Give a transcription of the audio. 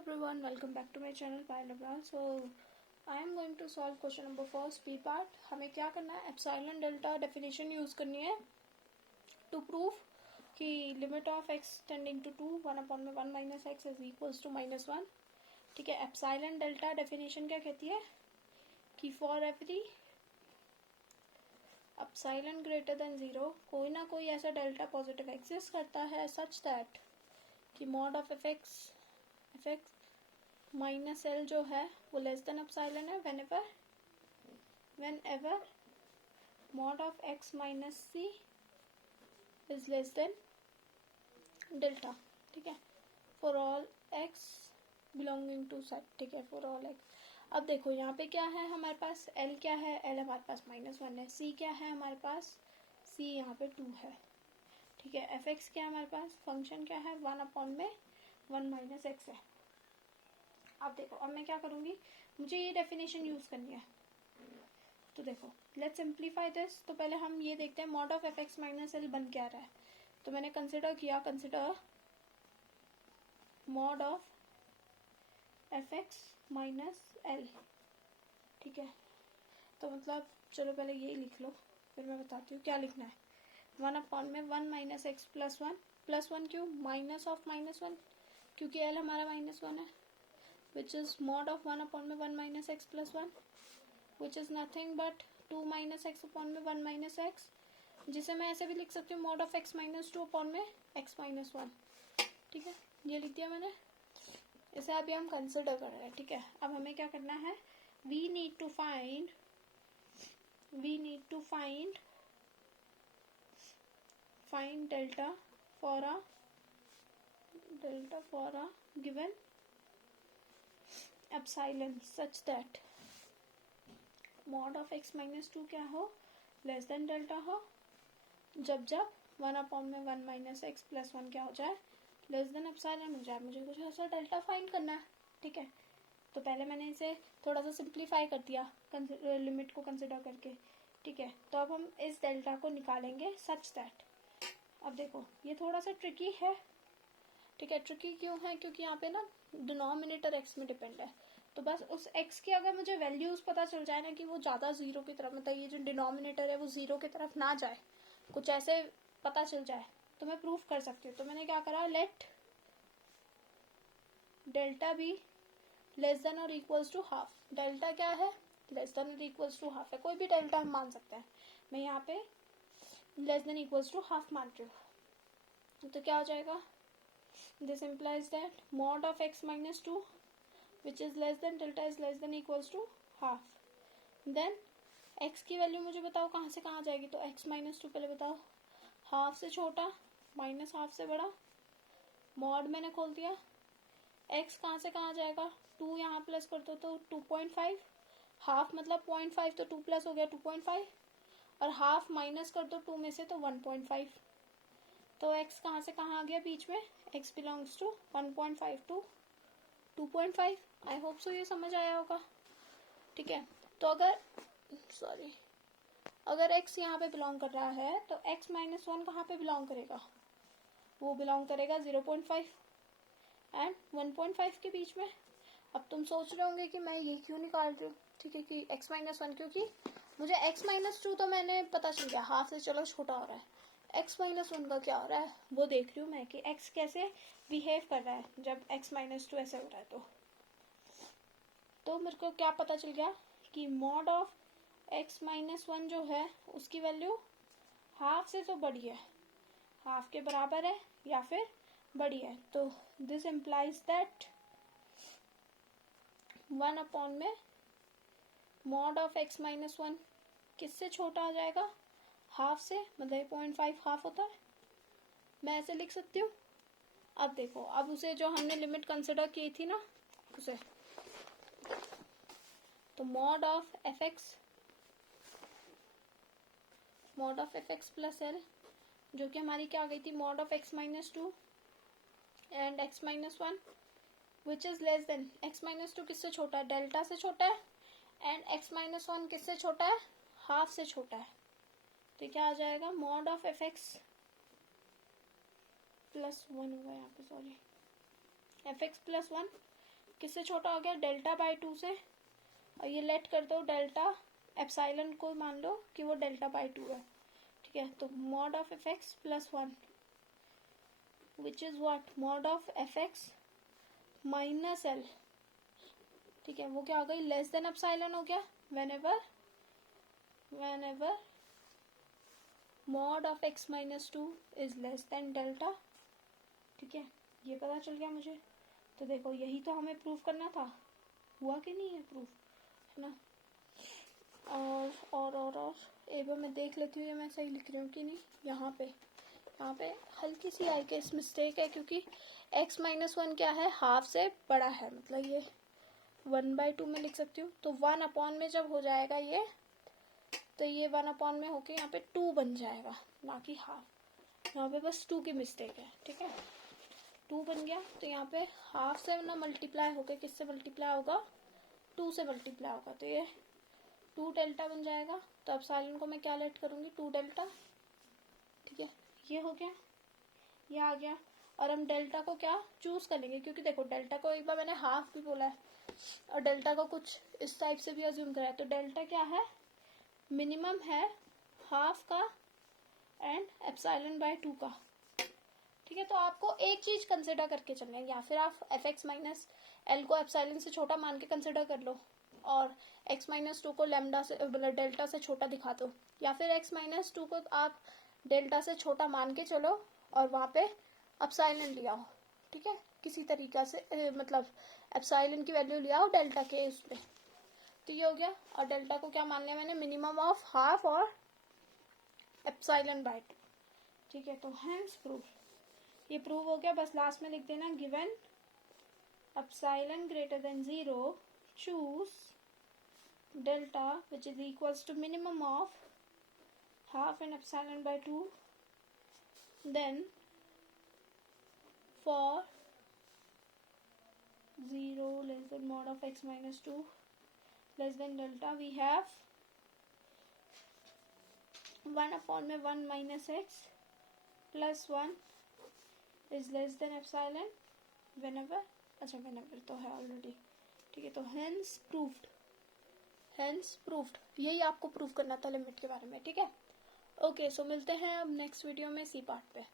everyone, welcome back to my channel Payal Abrar. So I am going to solve question number 4 B part. हमें क्या करना है, epsilon delta definition use करनी है to prove कि limit of x tending to 2 1 upon में 1 minus X is equals to -1. ठीक है, एप्सिलॉन डेल्टा डेफिनेशन क्या कहती है कि for every epsilon greater than 0 कोई ना कोई ऐसा डेल्टा पॉजिटिव एग्जिस्ट करता है सच दैट कि mod of F X minus L जो है वो लेस देन एप्सिलॉन है whenever mod of X minus C is less than delta. ठीक है, for all X belonging to set. ठीक है, फॉर ऑल एक्स. अब देखो यहाँ पे क्या है हमारे पास, एल क्या है, एल हमारे पास -1 है. सी क्या है हमारे पास, सी यहाँ पे 2 है. ठीक है, एफ एक्स क्या है हमारे पास, फंक्शन क्या है 1 अपॉन में 1 माइनस एक्स है. अब देखो, अब मैं क्या करूंगी, मुझे ये डेफिनेशन यूज करनी है. तो देखो, लेट्स सिंप्लीफाई दिस. तो पहले हम ये देखते हैं mod of F X minus L बन क्या रहा है. तो मैंने consider mod of F X minus L. ठीक है, तो मतलब चलो पहले यही लिख लो, फिर मैं बताती हूँ क्या लिखना है. 1 अपॉन में 1 माइनस एक्स प्लस वन क्यों, माइनस ऑफ -1 क्योंकि एल हमारा -1 है, which is mod of 1 upon में 1 minus x plus 1 which is nothing but 2 minus x upon में 1 minus x, जिसे मैं ऐसे भी लिख सकती हूँ mod of x minus 2 upon में x minus 1. ठीक है, ये लिख दिया मैंने. इसे अभी हम कंसिडर कर रहे हैं. ठीक है, अब हमें क्या करना है, we need to find delta for a given epsilon such that mod of X minus 2 क्या हो, लेस देन डेल्टा हो, जब 1 अपॉन में 1 माइनस एक्स प्लस 1 क्या हो जाए, लेस देन एप्सिलॉन हो जाए. मुझे कुछ ऐसा डेल्टा फाइंड करना है. ठीक है, तो पहले मैंने इसे थोड़ा सा सिंप्लीफाई कर दिया लिमिट को कंसिडर करके. ठीक है, तो अब हम इस डेल्टा को निकालेंगे सच दैट. अब देखो, ये थोड़ा सा ट्रिकी है. ठीक है, ट्रिकी क्यों है, क्योंकि यहाँ पे ना डिनोमिनेटर एक्स में डिपेंड है. तो बस उस एक्स की अगर मुझे वैल्यूज पता चल जाए ना कि वो ज्यादा जीरो की तरफ, मतलब ये जो डिनोमिनेटर है वो जीरो की तरफ ना जाए, कुछ ऐसे पता चल जाए, तो मैं प्रूफ कर सकती हूँ. तो मैंने क्या करा, let delta be less than और इक्वल्स टू हाफ. डेल्टा क्या है, लेस देन और इक्वल्स टू हाफ है, कोई भी डेल्टा हम मान सकते हैं. मैं यहाँ पे less than equals to half मान रही हूँ. तो क्या हो जाएगा, this implies that mod of x minus 2 which is less than delta is less than equals to half. then x की वैल्यू मुझे बताओ कहाँ से कहाँ जाएगी. तो x minus 2 पहले बताओ, हाफ से छोटा माइनस हाफ से बड़ा, मॉड मैंने खोल दिया. x कहाँ से कहाँ जाएगा, 2 यहाँ प्लस कर दो तो 2.5, हाफ मतलब 0.5 तो 2 प्लस हो गया 2.5, और हाफ माइनस कर दो 2 में से तो 1.5. तो x कहाँ से कहाँ आ गया बीच में, x belongs to 1.5 to 2.5. I hope so ये समझ आया होगा. ठीक है, तो अगर x यहाँ पे बिलोंग कर रहा है तो x माइनस 1 कहाँ पे बिलोंग करेगा, वो बिलोंग करेगा 0.5 एंड 1.5 के बीच में. अब तुम सोच रहे होंगे कि मैं ये क्यों निकाल रही हूँ. ठीक है, कि x माइनस 1, क्योंकि मुझे x माइनस 2 तो मैंने पता चल गया, हाफ से चलो छोटा हो रहा है. x माइनस 1 का क्या हो रहा है वो देख रही हूँ मैं कि x कैसे बिहेव कर रहा है जब x माइनस 2 ऐसे हो रहा है. तो मेरे को क्या पता चल गया कि मॉड ऑफ x माइनस 1 जो है उसकी वैल्यू हाफ से तो बड़ी है, हाफ के बराबर है या फिर बड़ी है. तो दिस इम्प्लाइज दैट 1 अपॉन में मॉड ऑफ x माइनस 1 किससे छोटा आ जाएगा, हाफ से, मतलब 0.5 हाफ होता है. मैं ऐसे लिख सकती हूँ. अब देखो, अब उसे जो हमने लिमिट कंसिडर की थी ना उसे, तो mod of F x plus L, जो कि हमारी क्या आ गई थी, mod of X minus 2 and x minus 1 which is less then, x minus 2 किससे छोटा है, डेल्टा से छोटा है, एंड एक्स माइनस 1 किससे छोटा है, हाफ से छोटा है. तो क्या आ जाएगा, mod of F x plus 1 होगा यहाँ पे, सॉरी, एफ एक्स प्लस 1 किससे छोटा हो गया, डेल्टा बाय 2 से, और ये लेट कर दो डेल्टा एप्सिलॉन को, मान लो कि वो डेल्टा बाय 2 है, ठीक है। तो mod of F x plus 1 which is what, mod of F X minus L, ठीक है, वो क्या हो गई, लेस देन एप्सिलॉन हो गया whenever mod of x minus 2 is less than delta, ठीक है, ये पता चल गया मुझे। तो देखो यही तो हमें प्रूफ करना था, हुआ कि नहीं है प्रूफ, है ना। और एक बार मैं देख लेती हूँ ये मैं सही लिख रही हूँ कि नहीं। यहाँ पे हल्की सी आई गेस मिस्टेक है, क्योंकि x माइनस 1 क्या है, हाफ से बड़ा है, मतलब ये 1/2 में लिख सकती हूँ। तो 1 अपॉन में जब हो जाएगा ये, तो ये 1 अपॉन में होके यहाँ पे 2 बन जाएगा, ना कि हाफ। यहाँ पे बस 2 की मिस्टेक है, ठीक है, 2 बन गया। तो यहाँ पे हाफ से ना मल्टीप्लाई होके किससे मल्टीप्लाई होगा, 2 से मल्टीप्लाई होगा, तो ये 2 डेल्टा बन जाएगा। तो अब साइलेंट को मैं क्या लेट करूँगी, 2 डेल्टा, ठीक है, ये हो गया, ये आ गया। और हम डेल्टा को क्या चूज कर लेंगे, क्योंकि देखो डेल्टा को एक बार मैंने हाफ भी बोला है और डेल्टा को कुछ इस टाइप से भी अज्यूम करा है। तो डेल्टा क्या है, मिनिमम है हाफ का एंड एप्सिलॉन बाय 2 का, ठीक है। तो आपको एक चीज कंसिडर करके चलना है, या फिर आप एफ एक्स माइनस एल को एप्सिलॉन से छोटा मान के कंसिडर कर लो, और x माइनस 2 को लैम्डा से मतलब डेल्टा से छोटा दिखा दो, या फिर x माइनस 2 को आप डेल्टा से छोटा मान के चलो और वहाँ पे एप्सिलॉन ले आओ, ठीक है, किसी तरीका से मतलब एप्सिलॉन की वैल्यू ले आओ डेल्टा के उस पर। तो ये हो गया। और डेल्टा को क्या मान लिया मैंने, मिनिमम ऑफ हाफ और एप्सिलॉन बाय 2, ठीक है। तो हेंस प्रूफ, ये प्रूव हो गया। बस लास्ट में लिख देना, given epsilon greater than 0 choose delta which is equals to minimum of half and epsilon by 2, then for 0 less than mod of x minus 2 less than delta we have 1 upon में 1 minus x plus 1 is less than epsilon whenever, अच्छा whenever तो है already, ठीक है। तो hence proofed, यही आपको proof करना था लिमिट के बारे में, ठीक है। ओके, सो मिलते हैं अब नेक्स्ट वीडियो में सी पार्ट पे।